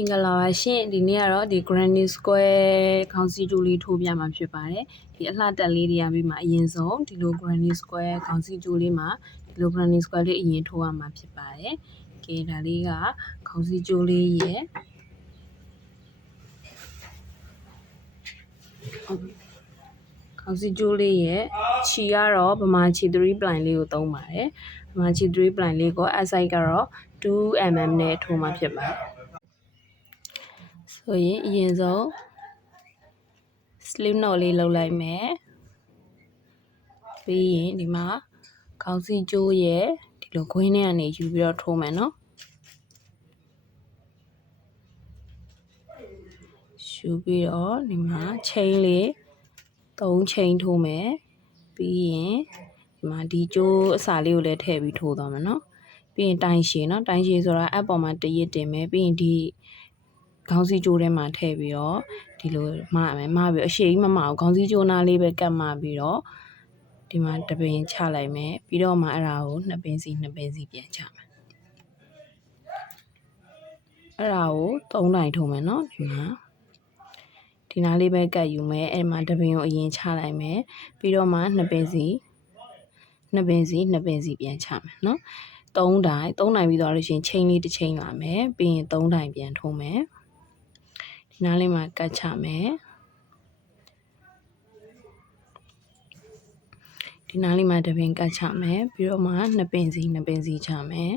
င်္ဂလာပါရှင်ဒီနေ့ကတော့ဒီ Granny Square ခေါင်းစည်းကြိုးလေးထိုးပြမှာဖြစ်ပါတယ်ဒီအလှတက်လေးတွေရပြီးမှအရင်ဆုံးဒီလို Granny Square ခေါင်းစည်းကြိုးလေးမှာဒီလို Granny Square လေးအရင်ထိုးရမှာဖြစ်ပါတယ်ကဲဒါလေးကခေါင်းစည်းကြိုးလေးရဲ့ခေါင်းစည်းကြိုးလေးရဲ့ခြီကတော့ဗမာခြီ3 ply လေးကိုသုံးပါတယ်ဗမာခြီ3 ply လေးကို SI ကတော့ 2mm နဲ့ထိုးမှာဖြစ်ပါတယ် ဆိုရင်အရင်ဆုံး slip knot လေးလုပ်လိုက်မယ်ပြီးရင်ဒီမှာခေါင်းစီကျိုးရဲ့ဒီလိုခွင်းထဲကနေယူပြီးတော့ထိုးမယ်နော်ယူပြီးတော့ဒီမှာချိန်လေး၃ချိန်ထိုးမယ်ပြီးရင်ဒီမှာဒီကျိုးအစာလေးကိုလည်းထည့်ပြီးထိုးသွားမယ်နော်ပြီးရင်တိုင်ရှည်နော်တိုင်ရှည်ဆိုတာအပ်ပေါ်မှာတရစ်တင်မယ်ပြီးရင်ဒီ ခေါင်းစည်းကြိုးထဲမှာထည့်ပြီးတော့ဒီလိုမမယ်မပြီးအရှိကြီးမမအောင်ခေါင်းစည်းကြိုးနားလေးပဲကတ်မပြီးတော့ဒီမှာတပင်ချလိုက်မယ်ပြီးတော့မှအဲ့ဒါကိုနှစ်ပင်စီနှစ်ပင်စီပြန်ချမယ်အဲ့ဒါကို၃နိုင်ထုံမယ်နော်ဒီမှာဒီနားလေးပဲကတ်ယူမယ်အဲ့မှာတပင်ကိုအရင်ချလိုက်မယ်ပြီးတော့မှနှစ်ပင်စီနှစ်ပင်စီနှစ်ပင်စီပြန်ချမယ်နော်၃တိုင်၃တိုင်ပြီးတော့လို့ရှိရင်ချိန်လေးတစ်ချိန်လာမယ်ပြီးရင်၃တိုင်ပြန်ထုံးမယ် နားလေးမှာကတ်ချမယ်ဒီနားလေးမှာတပင်ကတ်ချမယ်ပြီးတော့မှနှစ်ပင်စီနှစ်ပင်စီချမယ်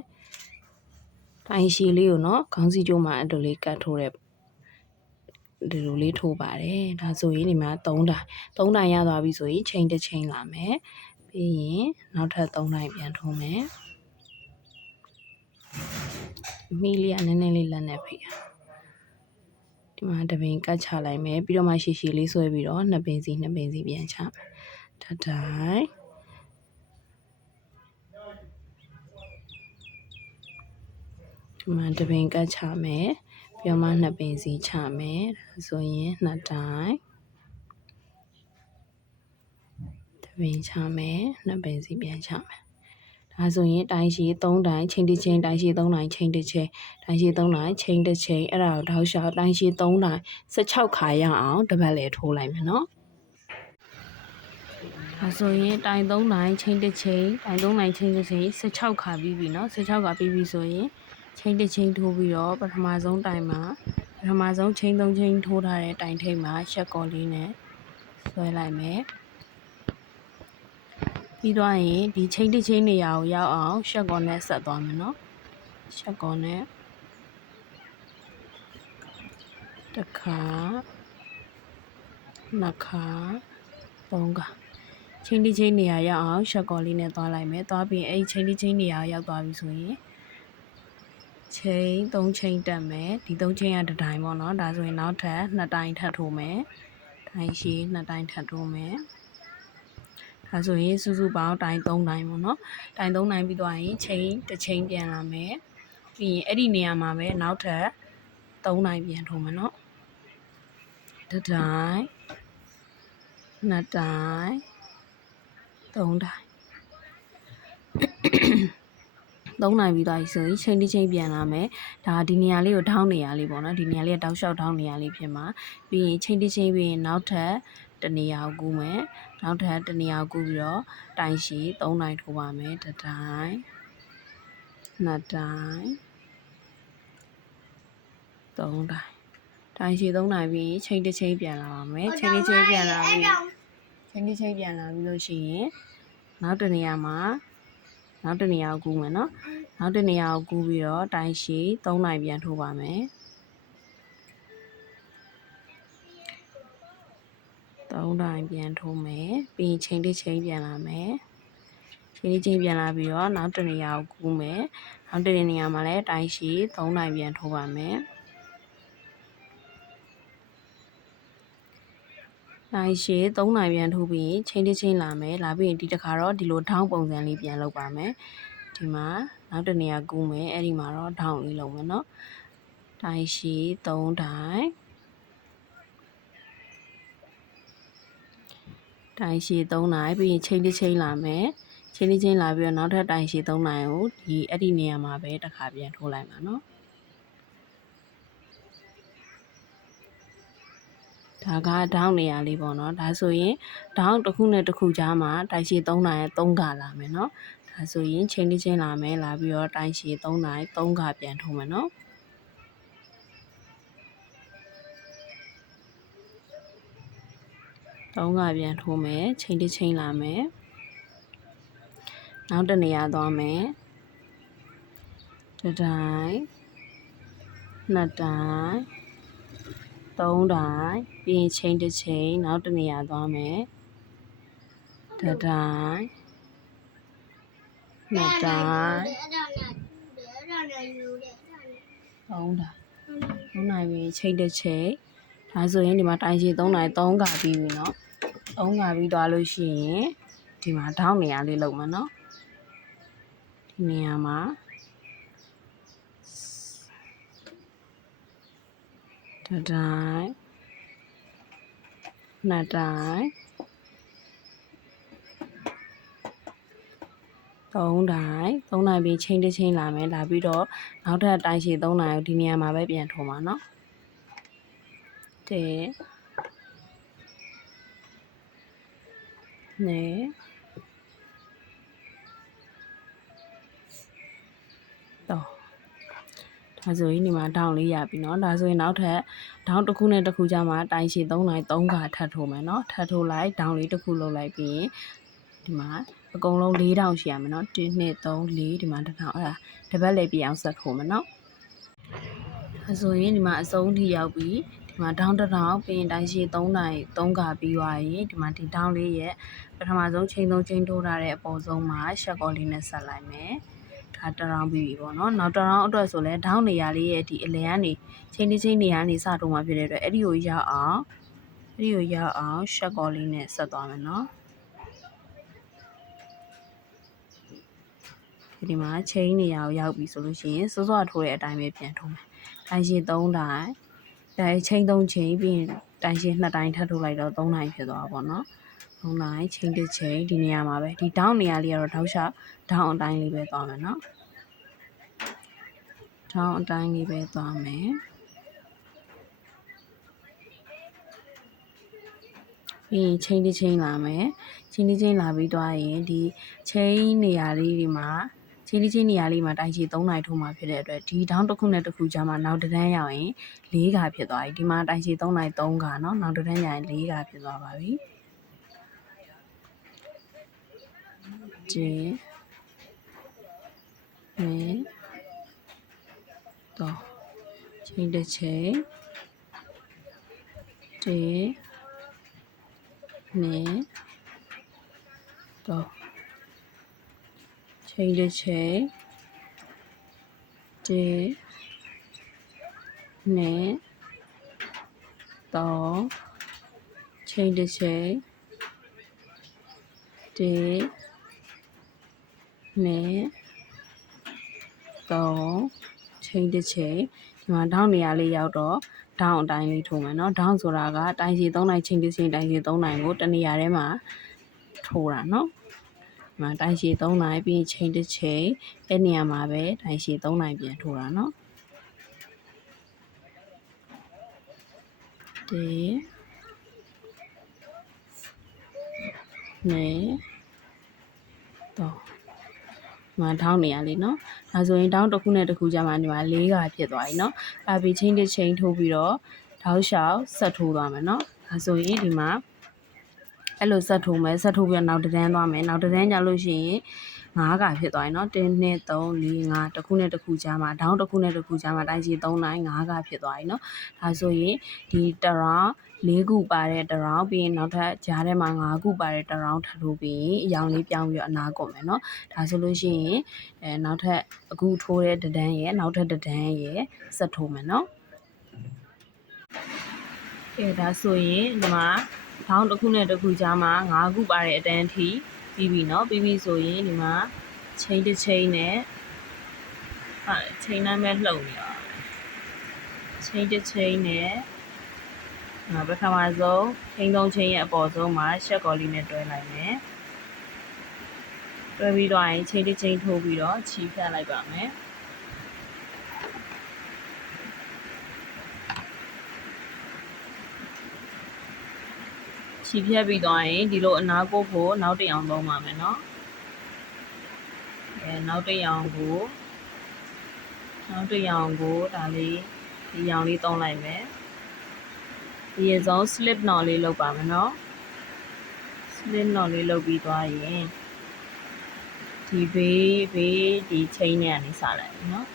တိုင်းရှည်လေးကိုနော်ခေါင်းစီကျိုးမှာအဲ့လိုလေးကတ်ထိုးတဲ့ဒီလိုလေးထိုးပါတယ်ဒါဆိုရင်ဒီမှာ3တိုင်3တိုင်ရသွားပြီဆိုရင်ချိန်တစ်ချိန်လာမယ်ပြီးရင်နောက်ထပ်3တိုင်ပြန်ထိုးမယ်မိလေးကနည်းနည်းလေးလက်နဲ့ဖိအား ဒီမှာတပင်ကတ်ချလိုက်မယ်ပြီးတော့မှရှည်ရှည်လေးဆွဲပြီးတော့နှစ်ပင်စီနှစ်ပင်စီပြန်ချမယ်ထတိုင်ဒီမှာတပင်ကတ်ချမယ်ပြီးတော့မှနှစ်ပင်စီချမယ်ဒါဆိုရင်နှစ်တိုင်တပင်ချမယ်နှစ်ပင်စီပြန်ချမယ် ဒါဆိုရင်တိုင်းရှိ3တိုင်ချိန်တစ်ချိန်တိုင်းရှိ3တိုင်ချိန်တစ်ချိန်တိုင်းရှိ3တိုင်ချိန်တစ်ချိန်အဲ့ဒါကိုတောက်လျှောက်တိုင်းရှိ3တိုင်16ခါရအောင်တစ်ပတ်လေထိုးလိုက်မယ်နော်ဒါဆိုရင်တိုင်3တိုင်ချိန်တစ်ချိန်တိုင်3တိုင်ချိန်တစ်ချိန်16ခါပြီးပြီနော်16ခါပြီးပြီဆိုရင်ချိန်တစ်ချိန်ထိုးပြီးတော့ပထမဆုံးတိုင်မှာပထမဆုံးချိန်3ချိန်ထိုးထားတဲ့တိုင်ထိပ်မှာရှက်ကော်လေးနဲ့ဆွဲလိုက်မယ် ပြီးသွားရင်ဒီချိန်တစ်ချိန်နေရာကိုရောက်အောင်ရှက်ကော်နဲ့ဆက်သွားမယ်နော်ရှက်ကော်နဲ့တစ်ခါနှစ်ခါသုံးခါချိန်တစ်ချိန်နေရာရောက်အောင်ရှက်ကော်လေးနဲ့သွားလိုက်မယ်သွားပြီးအဲ့ချိန်တစ်ချိန်နေရာရောက်သွားပြီဆိုရင်ချိန်3ချိန်တက်မယ်ဒီ3ချိန်ကတစ်တိုင်းပေါ့နော်ဒါဆိုရင်နောက်ထပ်2တိုင်းထပ်ထိုးမယ်တိုင်းရှိ2တိုင်းထပ်ထိုးမယ် ဒါဆိုရင်စုစုပေါင်းတိုင်း3တိုင်းပေါ့နော်တိုင်း3တိုင်းပြီးသွားရင်ချိန်တစ်ချိန်ပြန်လာမယ်ပြီးရင်အဲ့ဒီနေရာမှာပဲနောက်ထပ်3တိုင်းပြန်ထိုးမယ်နော်တစ်တိုင်းနှစ်တိုင်းသုံးတိုင်းသုံးနိုင်ပြီးသွားပြီဆိုရင်ချိန်တစ်ချိန်ပြန်လာမယ်ဒါဒီနေရာလေးကိုထောင်းနေရာလေးပေါ့နော်ဒီနေရာလေးကတောက်လျှောက်ထောင်းနေရာလေးဖြစ်မှာပြီးရင်ချိန်တစ်ချိန်ပြီးရင်နောက်ထပ်တနေရာကိုကူးမယ် နောက်ထပ်တနေရာကိုကူးပြီးတော့တိုင်ရှိ၃တိုင်းထိုးပါမယ်တစ်တိုင်းနှစ်တိုင်းသုံးတိုင်းတိုင်ရှိ၃တိုင်းပြီးချိန်တစ်ချိန်ပြန်လာပါမယ်ချိန်တစ်ချိန်ပြန်လာပြီးချိန်တစ်ချိန်ပြန်လာပြီးလို့ရှိရင်နောက်တနေရာမှာနောက်တနေရာကိုကူးမယ်နော်နောက်တနေရာကိုကူးပြီးတော့တိုင်ရှိ၃နိုင်ပြန်ထိုးပါမယ် ၃နိုင်ပြန်ထိုးမယ်ပြီးရင်ချိန်တစ်ချိန်ပြန်လာမယ်ချိန်တစ်ချိန်ပြန်လာပြီးတော့နောက်တနေရာကိုကူးမယ်နောက်တနေရာမှာလည်းတိုင်ရှိ၃နိုင်ပြန်ထိုးပါမယ်နိုင်ရှည်3နိုင်ပြန်ထိုးပြီးချိန်တစ်ချိန်လာမယ်လာပြီးရင်ဒီတစ်ခါတော့ဒီလိုထောင်းပုံစံလေးပြန်လုပ်ပါမယ်ဒီမှာနောက်တစ်နေရာကူးမယ်အဲ့ဒီမှာတော့ထောင်းလေးလုပ်မယ်နော်တိုင်ရှည်3တိုင် တိုင်ရှည်3နိုင်ပြီးရင်ချိန်တစ်ချိန်လာမယ်ချိန်တစ်ချိန်လာပြီးတော့နောက်ထပ်တိုင်ရှည်3နိုင်ကိုဒီအဲ့ဒီနေရာမှာပဲတစ်ခါပြန်ထိုးလိုက်ပါနော်ဒါကဒေါင်းနေရာလေးပေါ့နော်ဒါဆိုရင်ဒေါင်းတစ်ခုနဲ့တစ်ခုကြားမှာတိုင်ရှည်3နိုင်3ကလာမယ်နော်ဒါဆိုရင်ချိန်တစ်ချိန်လာမယ်လာပြီးတော့တိုင်ရှည်3နိုင်3ကပြန်ထိုးမယ်နော် 3ကပြန်ထိုးမယ်ချိန်တစ်ချိန်လာမယ်နောက်တစ်နေရာသွားမယ်တစ်တိုင်းနှစ်တိုင်းသုံးတိုင်းပြီးရင်ချိန်တစ်ချိန်နောက်တစ်နေရာသွားမယ်တစ်တိုင်းနှစ်တိုင်း အဲ့ဒါနဲ့အဲ့ဒါနဲ့ယူတယ်အဲ့ဒါနဲ့ သုံးတိုင်းသုံးနိုင်ပြီချိန်တစ်ချိန်ဒါဆိုရင်ဒီမှာတိုင်ချီ3နိုင်3ကပြီးပြီเนาะ 3ကပြီးသွားလို့ရှိရင်ဒီမှာထောင်းနေရာလေးလုပ်မယ်เนาะဒီနေရာမှာတစ်တိုင်းနှစ်တိုင်းသုံးတိုင်းသုံးတိုင်းပြီးချိန်တစ်ချိန်လာမယ်လာပြီးတော့နောက်ထပ်တိုင်းရှည်သုံးတိုင်းကိုဒီနေရာမှာပဲပြန်ထိုးမှာเนาะတဲ့ နေတော့ဒါဆိုရင်ဒီမှာဒေါင်းလေးရပြီเนาะဒါဆိုရင်နောက်ထပ်ဒေါင်းတစ်ခုနဲ့တစ်ခုကြားမှာတိုင်ရှည်3နိုင်3ခါထပ်ထိုးမယ်เนาะထပ်ထိုးလိုက်ဒေါင်းလေးတစ်ခုလုပ်လိုက်ပြီးရင်ဒီမှာအကုန်လုံး၄တောင်ရှိရမယ်เนาะ1 2 3 4ဒီမှာတစ်ထောင်အဲ့ဒါတစ်ပတ်လေးပြအောင်ဆက်ထိုးမယ်เนาะဒါဆိုရင်ဒီမှာအစုံထိရောက်ပြီဒီမှာဒေါင်းတစ်ထောင်ပြီးရင်တိုင်ရှည်3နိုင်3ခါပြီးသွားရင်ဒီမှာဒီဒေါင်းလေးရဲ့ပ ထမဆုံးချိန်သုံးချိန်ထိုးထားတဲ့အပေါ်ဆုံးမှာရှက်ကောလေးနဲ့ဆက်လိုက်မယ်ဒါတရောင်းပြီးပြီပေါ့နော်နောက်တရောင်းအတွက်ဆိုလဲဒေါင်းနေရာလေးရဲ့ဒီအလယ်ကနေချိန်တစ်ချိန်နေရာကနေစတုံးမှာဖြစ်တဲ့အတွက်အဲ့ဒီကိုရောက်အောင်အဲ့ဒီကိုရောက်အောင်ရှက်ကောလေးနဲ့ဆက်သွားမယ်နော်ဒီမှာချိန်နေရာကိုရောက်ပြီဆိုလို့ရှိရင်စောစောထိုးတဲ့အတိုင်းပဲပြန်ထိုးမယ်တိုင်ရှင်3တိုင်းဒါချိန်3ချိန်ပြီးရင်တိုင်ရှင်2တိုင်းထပ်ထိုးလိုက်တော့3တိုင်းဖြစ်သွားပါပေါ့နော် 3တိုင်းချိန်တစ်ချိန်ဒီနေရာမှာပဲဒီဒေါင်းနေရာလေးကတော့ထောက်ရှောက်ဒေါင်းအတိုင်းလေးပဲသွားမယ်နော် ထောင်းအတိုင်းလေးပဲသွားမယ်ပြီးရင်ချိန်တစ်ချိန်လာမယ်ချိန်တစ်ချိန်လာပြီးသွားရင်ဒီချိန်နေရာလေးဒီမှာချိန်တစ်ချိန်နေရာလေးမှာတိုင်ချီ3နိုင်ထိုးမှာဖြစ်တဲ့အတွက်ဒီဒေါင်းတစ်ခုနဲ့တစ်ခုကြားမှာနောက်တစ်တန်းရောက်ရင်၄ခါဖြစ်သွားပြီဒီမှာတိုင်ချီ3နိုင်3ခါเนาะနောက်တစ်တန်းကျရင်၄ခါဖြစ်သွားပါပြီ ကျင်းနေတော့ချိန်တစ်ချိန်တေနေတော့ချိန်တစ်ချိ နဲ့သုံးချိန်တစ်ချိန်ဒီမှာဒေါင်းနေရာလေးရောက်တော့ဒေါင်းအတိုင်းလေးထိုးမယ်နော်ဒေါင်းဆိုတာကတိုင်းစီ3နိုင်ချိန်တစ်ချိန်တိုင်းစီ3နိုင်ကိုတနေရာထဲမှာထိုးတာနော်ဒီမှာတိုင်းစီ3နိုင်ပြီးချိန်တစ်ချိန်အဲ့နေရာမှာပဲတိုင်းစီ3နိုင်ပြန်ထိုးတာနော်တယ်နဲ့တော့ ဒီမှာထောင်းနေရလေးเนาะဒါဆိုရင်တောင်းတစ်ခုနဲ့တစ်ခုကြာမှဒီမှာ၄ခါဖြစ်သွားပြီเนาะအဲပြီးချင်းတစ်ချင်းထိုးပြီးတော့ထောက်လျှောက်ဆက်ထိုးသွားမယ်เนาะဒါဆိုရင်ဒီမှာအဲ့လိုဆက်ထိုးမယ်ဆက်ထိုးပြီးတော့နောက်တစ်တန်းသွားမယ်နောက်တစ်တန်းကြလို့ရှိရင်၅ခါဖြစ်သွားပြီเนาะ1 2 3 4 5တစ်ခုနဲ့တစ်ခုကြာမှဒေါင်းတစ်ခုနဲ့တစ်ခုကြာမှတိုင်းစီ3နိုင်၅ခါဖြစ်သွားပြီเนาะဒါဆိုရင်ဒီတရောင်း ၄ခုပါတဲ့တရောင်းပြီးရင်နောက်ထပ်ကြားထဲမှာ၅ခုပါတဲ့တရောင်းထပ်ထိုးပြီးရင်အရောင်လေးပြောင်းပြီးတော့အနာကုန်မယ်နော်ဒါဆိုလို့ရှိရင်အဲနောက်ထပ်အခုထိုးတဲ့တဒန်းရဲ့နောက်ထပ်တဒန်းရဲ့ဆက်ထိုးမယ်နော်အဲဒါဆိုရင်ဒီမှာထောင်းတစ်ခုနဲ့တစ်ခုကြားမှာ၅ခုပါတဲ့အတန်းထိပြီးပြီနော်ပြီးပြီဆိုရင်ဒီမှာချိန်တစ်ချိန်နဲ့အဲချိန်နှမ်းမဲ့လှုပ်နေရအောင်ချိန်တစ်ချိန်နဲ့ ပထမဆုံးချိန်သုံးချိန်ရဲ့အပေါ်ဆုံးမှာရှက်ကော်လေးနဲ့တွဲလိုက်မယ်တွဲပြီးတော့ရင်ချိန်တစ်ချိန်ထိုးပြီးတော့ခြီးဖြတ်လိုက်ပါမယ်ခြိဖြတ်ပြီးသွားရင်ဒီလိုအနာကိုဖို့နောက်တစ်အောင်သုံးပါမယ်နော်အဲနောက်တစ်အောင်ကိုနောက်တစ်အောင်ကိုဒါလေးဒီအောင်လေးသုံးလိုက်မယ် ဒီရဆုံး slip knot လေးလုပ်ပါမယ်နော် slip knot လေးလုပ်ပြီးသွားရင်ဒီဘေးဘေးဒီချိန်နဲ့ကနေစလိုက်မယ်နော်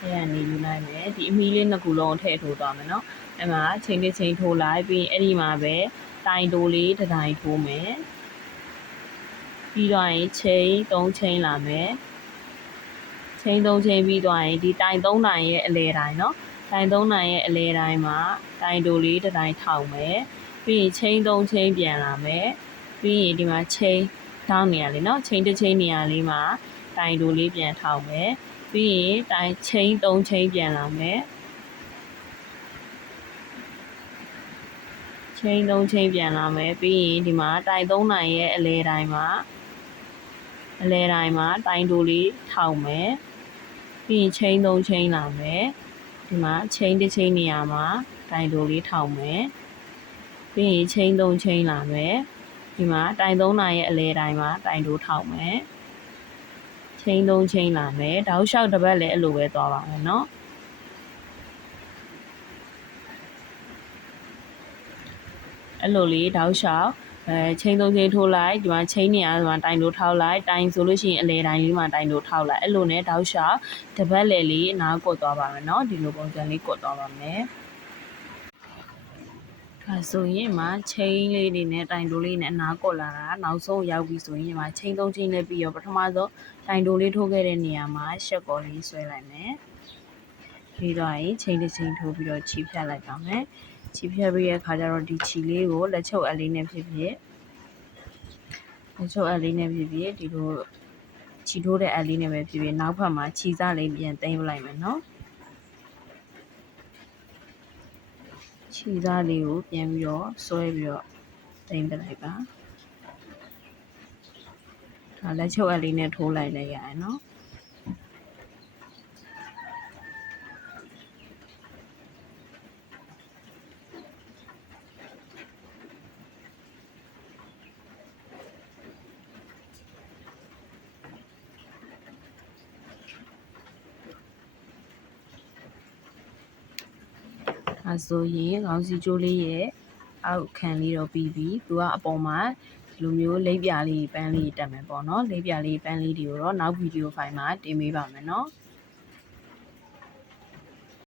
အဲ့ကနေယူလိုက်မယ်ဒီအမီလေးနှစ်ခုလုံးထည့်ထိုးသွားမယ်နော်အဲ့မှာချိန်တစ်ချိန်ထိုးလိုက်ပြီးရင်အဲ့ဒီမှာပဲတိုင်တိုလေးတစ်တိုင်ထိုးမယ်ပြီးတော့ရင်ချိန်၃ချိန်လာမယ်ချိန်၃ချိန်ပြီးသွားရင်ဒီတိုင်၃တိုင်ရဲ့အလဲတိုင်နော် တိုင်၃တိုင်ရဲ့အလဲတိုင်မှာတိုင်တိုလေးတစ်တိုင်ထောက်မယ်ပြီးရင်ချိန်၃ချိန်ပြန်လာမယ်ပြီးရင်ဒီမှာချိန်ထောင်းနေရလေနော်ချိန်တစ်ချိန်နေရလေးမှာတိုင်တိုလေးပြန်ထောက်မယ်ပြီးရင်တိုင်ချိန်၃ချိန်ပြန်လာမယ်ချိန်သုံးချိန်ပြန်လာမယ်ပြီးရင်ဒီမှာတိုင်သုံးနိုင်ရဲ့အလဲတိုင်းမှာအလဲတိုင်းမှာတိုင်တိုလေးထောက်မယ်ပြီးရင်ချိန်သုံးချိန်လာမယ် ဒီမှာချိန်တစ်ချိန်နေရာမှာတိုင်တိုလေးထောက်မယ်ပြီးရင်ချိန်သုံးချိန်လာမယ်ဒီမှာတိုင်သုံးနိုင်ရဲ့အလဲတိုင်းမှာတိုင်တိုးထောက်မယ်ချိန်သုံးချိန်လာမယ်တောက်လျှောက်တစ်ပတ်လည်းအဲ့လိုပဲသွားပါမယ်เนาะ အဲ့လိုလေးတောက်လျှောက် အဲချိန်သုံးချိန်ထိုးလိုက်ဒီမှာချိန်နေရဒီမှာတိုင်တို့ထောက်လိုက်တိုင်ဆိုလို့ရှိရင်အလဲတိုင်းလေးမှာတိုင်တို့ထောက်လိုက်အဲ့လိုနဲ့တောက်လျှောက်တပတ်လေလေးအနားကွတ်သွားပါမယ်เนาะဒီလိုပုံစံလေးကွတ်သွားပါမယ်ဒါဆိုရင်မှာချိန်လေးတွေနဲ့တိုင်တိုလေးနဲ့အနားကွတ်လာတာနောက်ဆုံးရောက်ပြီဆိုရင်ဒီမှာချိန်သုံးချိန်နဲ့ပြီးတော့ပထမဆုံးတိုင်တိုလေးထိုးခဲ့တဲ့နေရာမှာရှက်ကော်လေးဆွဲလိုက်မယ်ပြီးတော့ရင်ချိန်တစ်ချိန်ထိုးပြီးတော့ချီဖြတ်လိုက်ပါမယ် ချီဖြတ်ပြီးရဲ့ခါကျတော့ဒီချီလေးကိုလက်ချုပ်အလေးနဲ့ဖြစ်ဖြစ်လက်ချုပ်အလေးနဲ့ဖြစ်ဖြစ်ဒီလိုချီထိုးတဲ့အလေးနဲ့ပဲဖြစ်ဖြစ်နောက်ဘက်မှာချီစားလေးပြန်သိမ်းလိုက်မယ်နော်ချီစားလေးကိုပြန်ပြီးတော့ဆွဲပြီးတော့သိမ်းပလိုက်ပါဒါလက်ချုပ်အလေးနဲ့ထိုးလိုက်လိုက်ရအောင်နော် အဲဆိုရင်ခေါင်းစည်းကျိုးလေးရဲ့အောက်ခံလေးတော့ပြီးပြီသူကအပေါ်မှာဒီလိုမျိုးလိပ်ပြလေးပန်းလေးတက်မယ်ပေါ့နော်လိပ်ပြလေးပန်းလေးတွေကိုတော့နောက်ဗီဒီယိုဖိုင်မှာတင်ပေးပါမယ်နော်